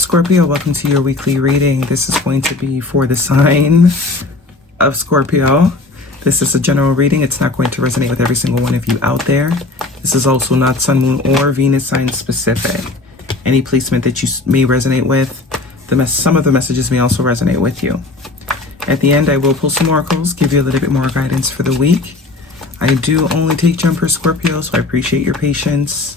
Scorpio, welcome to your weekly reading. This is going to be for the sign of Scorpio. This is a general reading. It's not going to resonate with every single one of you out there. This is also not Sun, Moon, or Venus sign specific. Any placement that you may resonate with, some of the messages may also resonate with you. At the end, I will pull some oracles, give you a little bit more guidance for the week. I do only take jumper Scorpio, so I appreciate your patience.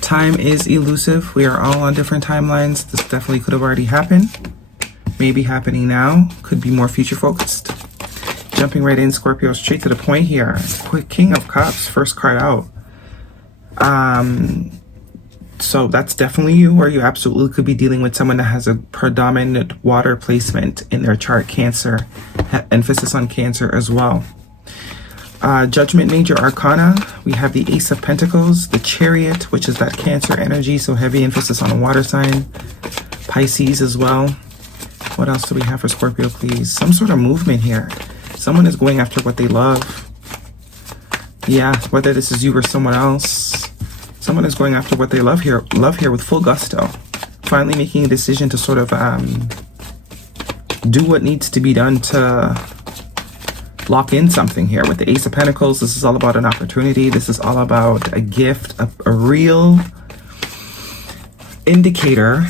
Time is elusive. We are all on different timelines. This definitely could have already happened. Maybe happening now. Could be more future focused. Jumping right in, Scorpio, straight to the point here. Quick King of Cups, first card out. So that's definitely you, or you absolutely could be dealing with someone that has a predominant water placement in their chart. Cancer, emphasis on Cancer as well. Judgment, Major Arcana. We have the Ace of Pentacles, the Chariot, which is that Cancer energy, so heavy emphasis on a water sign. Pisces as well. What else do we have for Scorpio, please? Some sort of movement here. Someone is going after what they love. Yeah, whether this is you or someone else. Someone is going after what they love here with full gusto. Finally making a decision to sort of do what needs to be done to lock in something here. With the Ace of Pentacles, this is all about an opportunity. This is all about a gift, a real indicator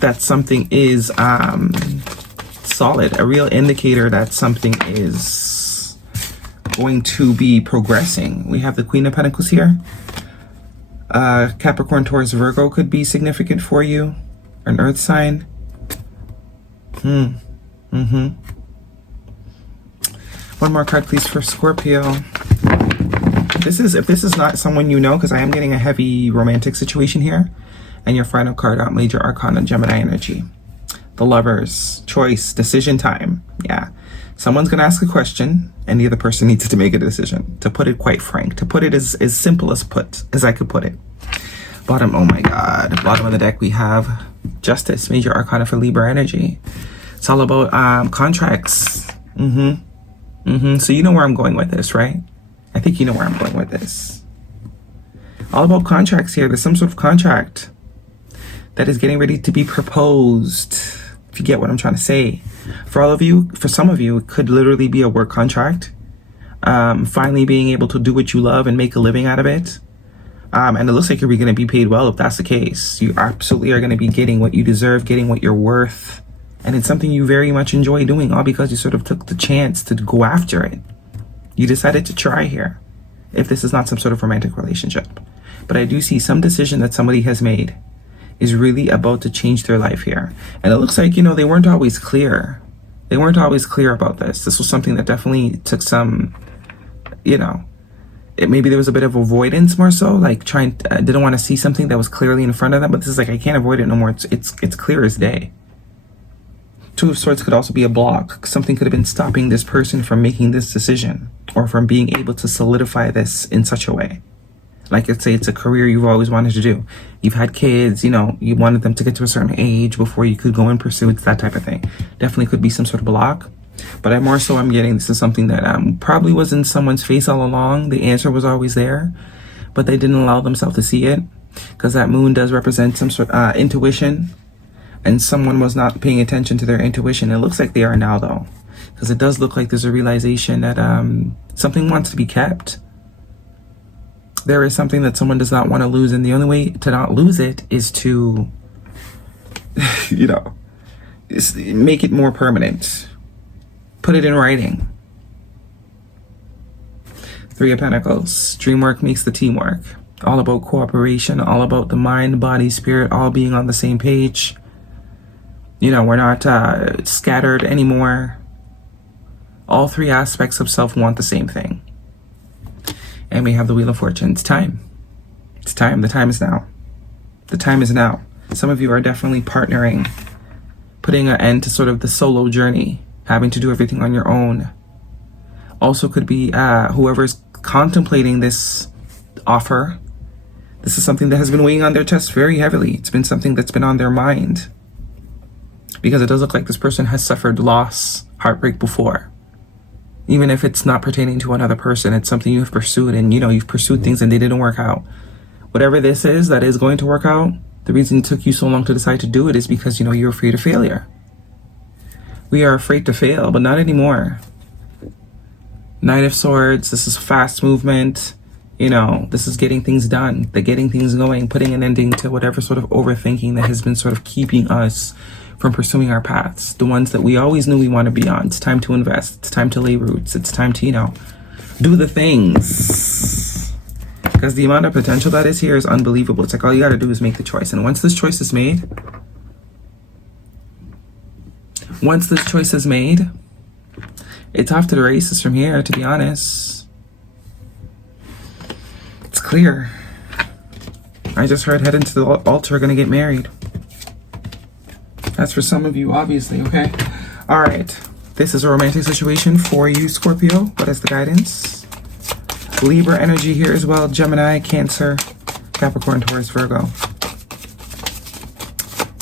that something is solid, a real indicator that something is going to be progressing. We have the Queen of Pentacles here. Capricorn, Taurus, Virgo could be significant for you. An earth sign. One more card, please, for Scorpio. If this is not someone you know, because I am getting a heavy romantic situation here. And your final card out, Major Arcana, Gemini energy. The Lovers, choice, decision time. Yeah. Someone's going to ask a question, and the other person needs to make a decision. To put it quite frank. To put it as simple as I could put it. Bottom, oh my God. Bottom of the deck, we have Justice, Major Arcana for Libra energy. It's all about contracts. So you know where I'm going with this, right? I think you know where I'm going with this. All about contracts here. There's some sort of contract that is getting ready to be proposed. If you get what I'm trying to say. For all of you, for some of you, it could literally be a work contract. Finally being able to do what you love and make a living out of it. And it looks like you're going to be paid well if that's the case. You absolutely are going to be getting what you deserve, getting what you're worth. And it's something you very much enjoy doing, all because you sort of took the chance to go after it. You decided to try here, if this is not some sort of romantic relationship. But I do see some decision that somebody has made is really about to change their life here. And it looks like, you know, they weren't always clear. They weren't always clear about this. This was something that definitely took some, you know, maybe there was a bit of avoidance more so, like didn't want to see something that was clearly in front of them. But this is like, I can't avoid it no more. It's clear as day. Two of Swords could also be a block. Something could have been stopping this person from making this decision or from being able to solidify this in such a way. Like, let's say it's a career you've always wanted to do. You've had kids, you know, you wanted them to get to a certain age before you could go and pursue it, that type of thing. Definitely could be some sort of block. But I'm getting this is something that probably was in someone's face all along. The answer was always there, but they didn't allow themselves to see it because that moon does represent some sort of intuition. And someone was not paying attention to their intuition. It looks like they are now, though. Because it does look like there's a realization that something wants to be kept. There is something that someone does not want to lose. And the only way to not lose it is to, you know, make it more permanent. Put it in writing. Three of Pentacles. Dream work makes the teamwork. All about cooperation. All about the mind, body, spirit, all being on the same page. You know, we're not scattered anymore. All three aspects of self want the same thing. And we have the Wheel of Fortune. It's time. It's time. The time is now. The time is now. Some of you are definitely partnering, putting an end to sort of the solo journey, having to do everything on your own. Also could be whoever's contemplating this offer. This is something that has been weighing on their chest very heavily. It's been something that's been on their mind. Because it does look like this person has suffered loss, heartbreak before. Even if it's not pertaining to another person, it's something you've pursued and, you know, you've pursued things and they didn't work out. Whatever this is that is going to work out, The reason it took you so long to decide to do it is because, you know, you're afraid of failure. We are afraid to fail, but not anymore. Knight of Swords, this is fast movement. You know, this is getting things done, the getting things going, putting an ending to whatever sort of overthinking that has been sort of keeping us from pursuing our paths, the ones that we always knew we want to be on. It's time to invest. It's time to lay roots. It's time to, you know, do the things. Because the amount of potential that is here is unbelievable. It's like all you got to do is make the choice. And once this choice is made, it's off to the races from here, to be honest. It's clear. I just heard head into the altar, gonna get married. That's for some of you, obviously, okay? All right. This is a romantic situation for you, Scorpio. What is the guidance? Libra energy here as well. Gemini, Cancer, Capricorn, Taurus, Virgo.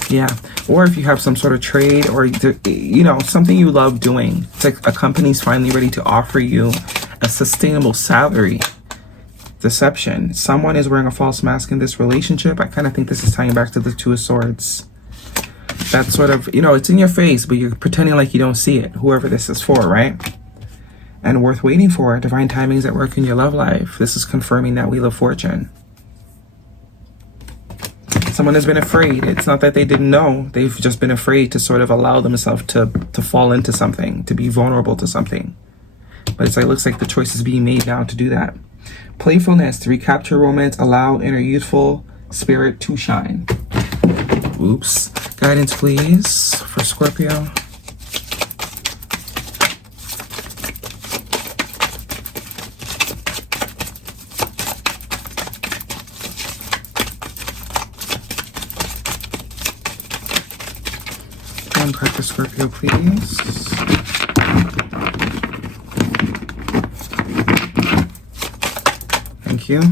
Yeah. Or if you have some sort of trade or, you know, something you love doing. It's like a company's finally ready to offer you a sustainable salary. Deception. Someone is wearing a false mask in this relationship. I kind of think this is tying back to the Two of Swords. That sort of, you know, it's in your face, but you're pretending like you don't see it. Whoever this is for, right? And worth waiting for. Divine timings at work in your love life. This is confirming that Wheel of Fortune. Someone has been afraid. It's not that they didn't know. They've just been afraid to sort of allow themselves to fall into something, to be vulnerable to something. But it's like, looks like the choice is being made now to do that. Playfulness, to recapture romance, allow inner youthful spirit to shine. Oops. Guidance, please, for Scorpio. One card for Scorpio, please. Thank you.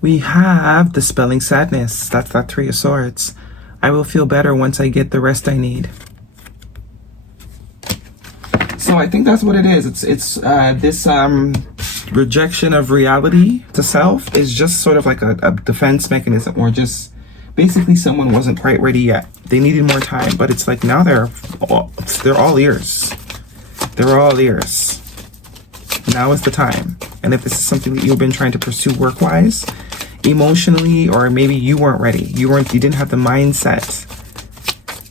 We have Dispelling Sadness. That's that Three of Swords. I will feel better once I get the rest I need. So I think that's what it is. It's this rejection of reality to self is just sort of like a defense mechanism, or just basically someone wasn't quite ready yet. They needed more time, but it's like now they're all ears. They're all ears. Now is the time. And if this is something that you've been trying to pursue work-wise, emotionally, or maybe you weren't ready, you didn't have the mindset.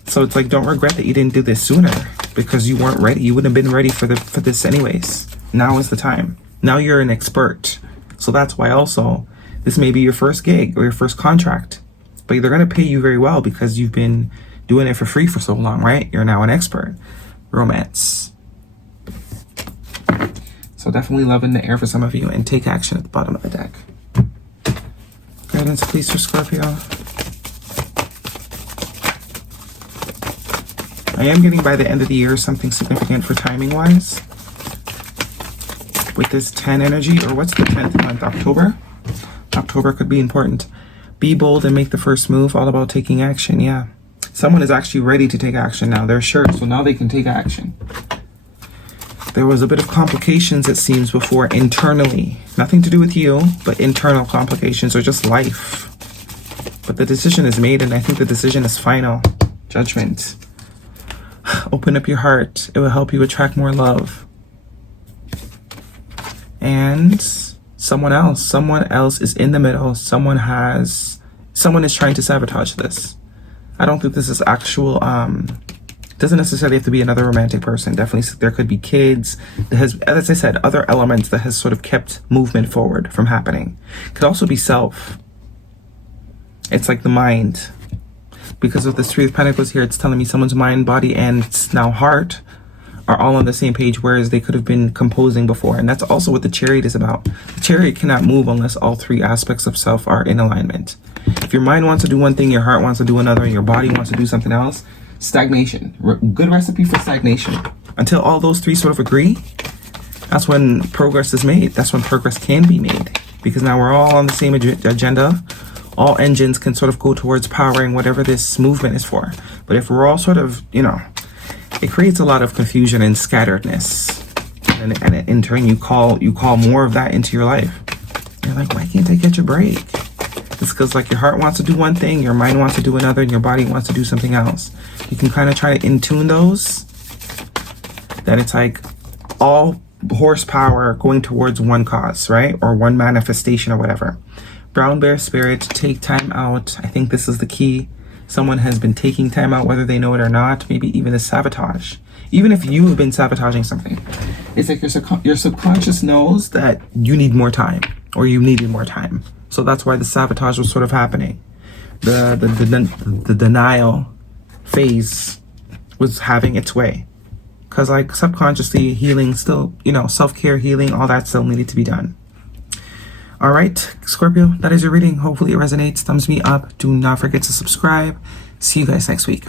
So it's like, don't regret that you didn't do this sooner, because you weren't ready. You wouldn't have been ready for this anyways. Now is the time. Now you're an expert. So that's why also this may be your first gig or your first contract, but they're going to pay you very well because you've been doing it for free for so long, right? You're now an expert. Romance. So definitely love in the air for some of you, and take action at the bottom of the deck. Guidance, please, for Scorpio. I am getting by the end of the year something significant for timing-wise. With this 10 energy, or what's the 10th month? October? October could be important. Be bold and make the first move. All about taking action, yeah. Someone is actually ready to take action now. They're sure, so now they can take action. There was a bit of complications, it seems, before internally. Nothing to do with you, but internal complications or just life. But the decision is made, and I think the decision is final. Judgment. Open up your heart. It will help you attract more love. And someone else is in the middle. Someone is trying to sabotage this. I don't think this is actual, doesn't necessarily have to be another romantic person. Definitely there could be kids. That has, as I said, other elements that has sort of kept movement forward from happening. Could also be self. It's like the mind. Because of this Three of Pentacles here, it's telling me someone's mind, body, and now heart are all on the same page, whereas they could have been composing before. And that's also what the Chariot is about. The Chariot cannot move unless all three aspects of self are in alignment. If your mind wants to do one thing, your heart wants to do another, and your body wants to do something else, stagnation. Good recipe for stagnation. Until all those three sort of agree, that's when progress is made. That's when progress can be made. Because now we're all on the same agenda. All engines can sort of go towards powering whatever this movement is for. But if we're all sort of, you know, it creates a lot of confusion and scatteredness. And in turn, you call more of that into your life. You're like, why can't I catch a break? It's because like your heart wants to do one thing, your mind wants to do another, and your body wants to do something else. You can kind of try to in tune those, that it's like all horsepower going towards one cause, right? Or one manifestation or whatever. Brown bear spirit, take time out. I think this is the key. Someone has been taking time out, whether they know it or not. Maybe even a sabotage. Even if you have been sabotaging something, it's like your subconscious knows that you need more time, or you needed more time. So that's why the sabotage was sort of happening. The denial phase was having its way. Because like subconsciously healing still, you know, self-care, healing, all that still needed to be done. All right, Scorpio, that is your reading. Hopefully it resonates. Thumbs me up. Do not forget to subscribe. See you guys next week.